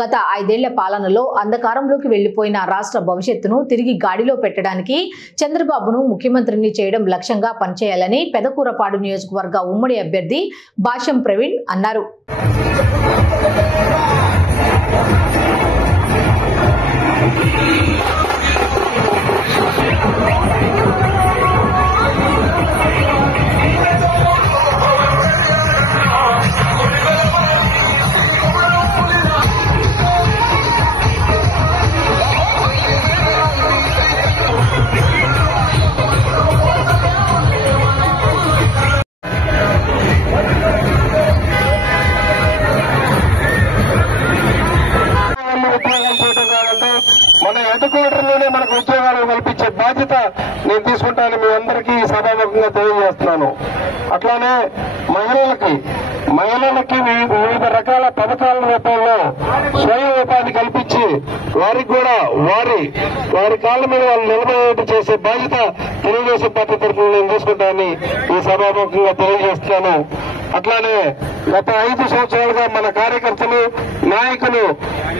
గత 5 ఏళ్ల పాలనలో అంధకారంలోకి వెళ్లిపోయిన రాష్ట్ర భవిష్యత్తును తిరిగి గాడిలో పెట్టడానికి చంద్రబాబును ముఖ్యమంత్రిని చేయడం లక్ష్యంగా పనిచేయాలని పెదకూరపాడు నియోజకవర్గ ఉమ్మడి అభ్యర్థి భాష్యం ప్రవీణ్ అన్నారు. మన ఎదుకోవడంలోనే మనకు ఉద్యోగాలు కల్పించే బాధ్యత నేను తీసుకుంటానని మీ అందరికీ సభాముఖంగా తెలియజేస్తున్నాను. అట్లానే మహిళలకి వివిధ రకాల పథకాల రూపంలో స్వయం ఉపాధి కల్పించి వారికి కూడా వారి కాళ్ళ మీద వాళ్ళు నిలబడేట్టు చేసే బాధ్యత తెలుగుదేశం పార్టీ తరఫున నేను తీసుకుంటానని ఈ సభాముఖంగా తెలియజేస్తున్నాను. అట్లానే గత 5 సంవత్సరాలుగా మన కార్యకర్తలు నాయకులు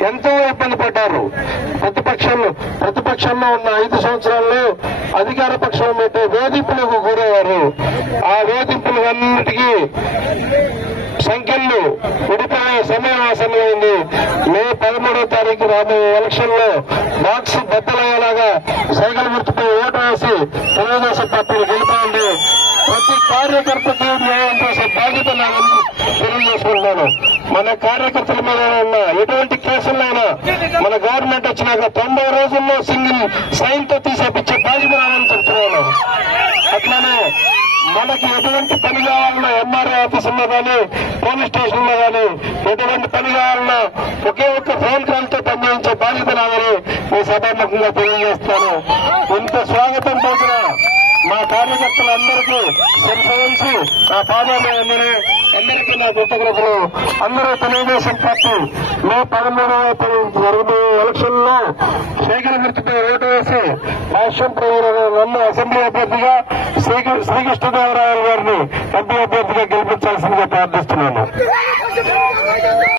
ఎంతో ఇబ్బంది పడ్డారు. ప్రతిపక్షంలో ఉన్న 5 సంవత్సరాల్లో అధికార పక్షం పెట్టే వేధింపులకు గురయ్యారు. ఆ వేధింపులన్నిటికీ సంఖ్యలు విడిపోయే సమయం ఆసన్నమైంది. మే 13వ తారీఖు రాబోయే ఎలక్షన్ లో బాక్స్ బద్దలయ్యేలాగా సైకిల్ గుర్తుపై ఓటు వేసి తెలుగుదేశం పార్టీని గెలుపండి. ప్రతి కార్యకర్తకి న్యాయం చేసే బాధ్యత నేను తెలియజేసుకుంటున్నాను. మన కార్యకర్తల మీద ఉన్న ఎటువంటి కేసులైనా మన గవర్నమెంట్ వచ్చినాక 90 రోజుల్లో సింగిల్ సైన్ తో తీసేపించే బాధ్యత రావాలని చెప్తున్నాను. అట్లానే మనకి ఎటువంటి పని కావాలన్నా ఎంఆర్ఓ ఆఫీసుల్లో కానీ పోలీస్ స్టేషన్లో కానీ ఎటువంటి పని కావాలన్నా ఒకే ఒక్క ఫోన్ కాల్ తో పనిచేయించే బాధ్యత రావాలని ఈ సభాముఖంగా తెలియజేస్తాను. ఇంత స్వాగతం పలికిన మా కార్యకర్తలందరికీ తెలిసి నా పాదాలు అందరికీ నా కృతజ్ఞతలు. అందరూ తెలుగుదేశం పార్టీ మే 13వ తారీఖు జరగబోయే ఎలక్షన్ లో శేఖర్ గుర్తుపై ఓటు వేసి భాష్యం నన్ను అసెంబ్లీ అభ్యర్థిగా శ్రీకృష్ణదేవరాయలు గారిని ఎంపీ అభ్యర్థిగా గెలిపించాల్సిందిగా ప్రార్థిస్తున్నాను.